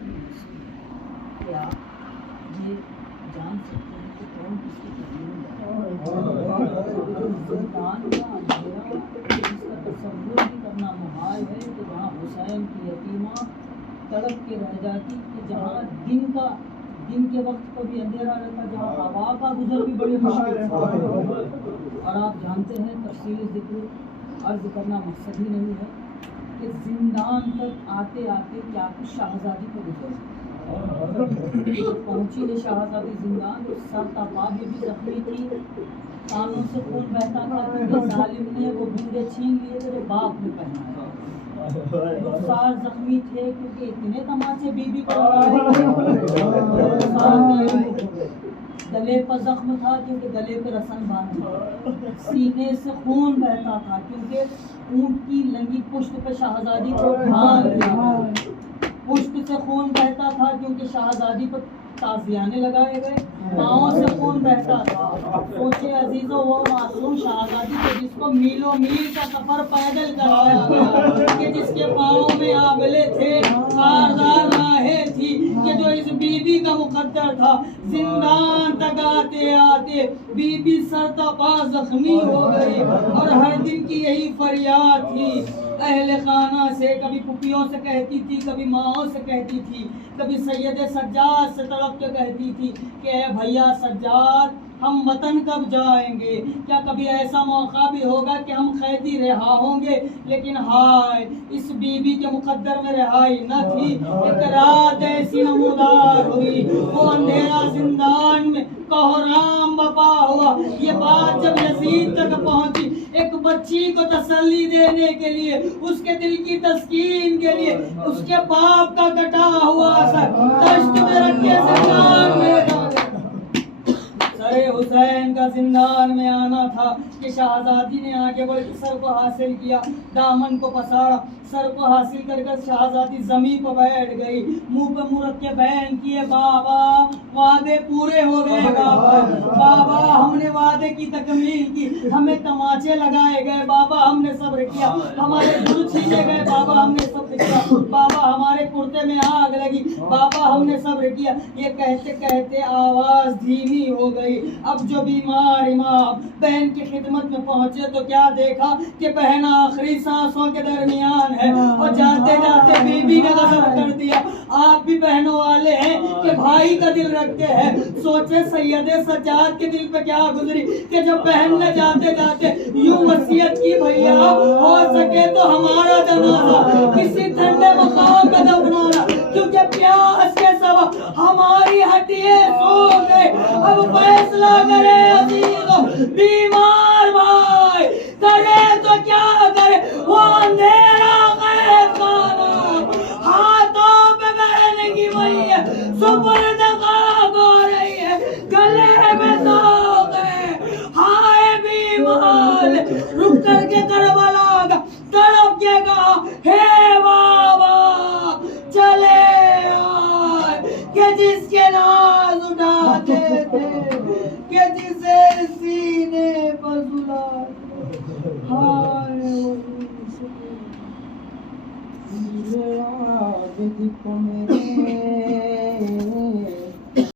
روشنی حاصل ہے کہ آپ یہ جان سکتے ہیں کہ کون کس کی تکلیف زندان کا اندھیرا جس کا تصور بھی کرنا محال ہے کہ جہاں حسین کی یتیمہ تڑپ کے رہ جاتی، کہ جہاں دن کے وقت کو بھی اندھیرا رہتا، جہاں ہوا کا گزر بھی بڑی مشکل تھا۔ اور آپ جانتے ہیں تفصیلی ذکر عرض کرنا مقصد ہی نہیں ہے کہ زندان تک آتے آتے کیا کچھ شہزادی کو گزر پہنچی ہے شہزادی زندان، سر تا پا بھی زخمی تھی، کانوں سے خون بہتا تھا کیونکہ ظالم نے وہ بندے چھین لیے تھے جو باپ نے پہنایا، رخسار زخمی تھے کیونکہ اتنے تماچے بی بی کو گلے پر زخم تھا کیونکہ گلے پہ رسن باندھا، سینے سے خون بہتا تھا کیونکہ اونٹ کی لنگی پشت پہ شہزادی کو ڈھال دیا، پشت سے خون بہتا تھا کیونکہ شہزادی پر تازیانے لگائے گئے، پاؤں سے خون بہتا تھا۔ سوچے عزیزوں وہ معصوم شہزادی کو جس کو میلوں میل کا سفر پیدل کرایا گیا، کہ جس کے پاؤں میں آبلے تھے، خاردار راہیں تھی، کہ جو اس بی بی کا مقدر تھا، زندان تک آتے آتے بی بی سر تا پا زخمی ہو گئی، اور ہر دن کی یہی فریاد تھی اہل خانہ سے، کبھی پھپھیوں سے کہتی تھی، کبھی ماؤں سے کہتی تھی، کبھی سید سجاد سے تڑپ کے کہتی تھی کہ اے بھیا سجاد ہم وطن کب جائیں گے، کیا کبھی ایسا موقع بھی ہوگا کہ ہم قیدی رہا ہوں گے؟ لیکن ہائے اس بی بی کے مقدر میں رہائی نہ تھی، ایک رات ایسی نمودار ہوئی، وہ اندھیرا زندان میں کوہرام بپا ہوا۔ یہ بات جب یزید تک پہنچی، ایک بچی کو تسلی دینے کے لیے، اس کے دل کی تسکین کے لیے، اس کے باپ کا کٹا ہوا سر دشت میں رکھ کے زندان میں حسین کا زندان میں آنا تھا کہ شہزادی نے آگے بڑھ کے سر کو حاصل کیا، دامن کو پسارا، سر کو حاصل کر کر شہزادی زمین پر بیٹھ گئی، منہ پہ منہ رکھ کے بیان کیے بابا وعدے پورے ہو گئے، بابا ہم نے وعدے کی تکمیل کی، ہمیں تماچے لگائے گئے، بابا ہم نے صبر کیا، ہمارے دل چھینے گئے، بابا ہم نے صبر کیا، بابا ہمارے کرتے میں آگ لگی، بابا ہم نے صبر کیا۔ یہ کہتے کہتے آواز دھیمی ہو گئی۔ اب جو بیمار امام بہن کی خدمت میں پہنچے تو کیا دیکھا کہ بہن آخری سانسوں کے درمیان ہے، اور جاتے جاتے بی بی نے غضب کر دیا۔ آپ بھی بہنوں والے ہیں کہ بھائی کا دل رکھتے ہیں، سوچے سید سجاد کے دل پہ کیا گزری کہ جب بہن نے جاتے جاتے یوں وصیت کی بھیا ہو سکے تو ہمارا جنازہ کسی ٹھنڈے مقام پہ دفنانا، کیونکہ پیاس کے سبب ہماری ہڈیاں سوکھ گئی۔ اب فیصلہ کرے عزیزو بیمار بھائی، کرے تو کیا کرے، وہ اندھیرا قید خانہ ہاتھوں پہ بہن کی میت سپرد خاک ہو رہی ہے، گلے میں ذوق ہے، ہائے بیمار رک کر کے کربلا کا تڑپ کے کہا ہے بابا چلے آئے، کہ جس کے ناز اٹھاتے تھے، کہ جسے سینے پر سلاتے، ہائے وہ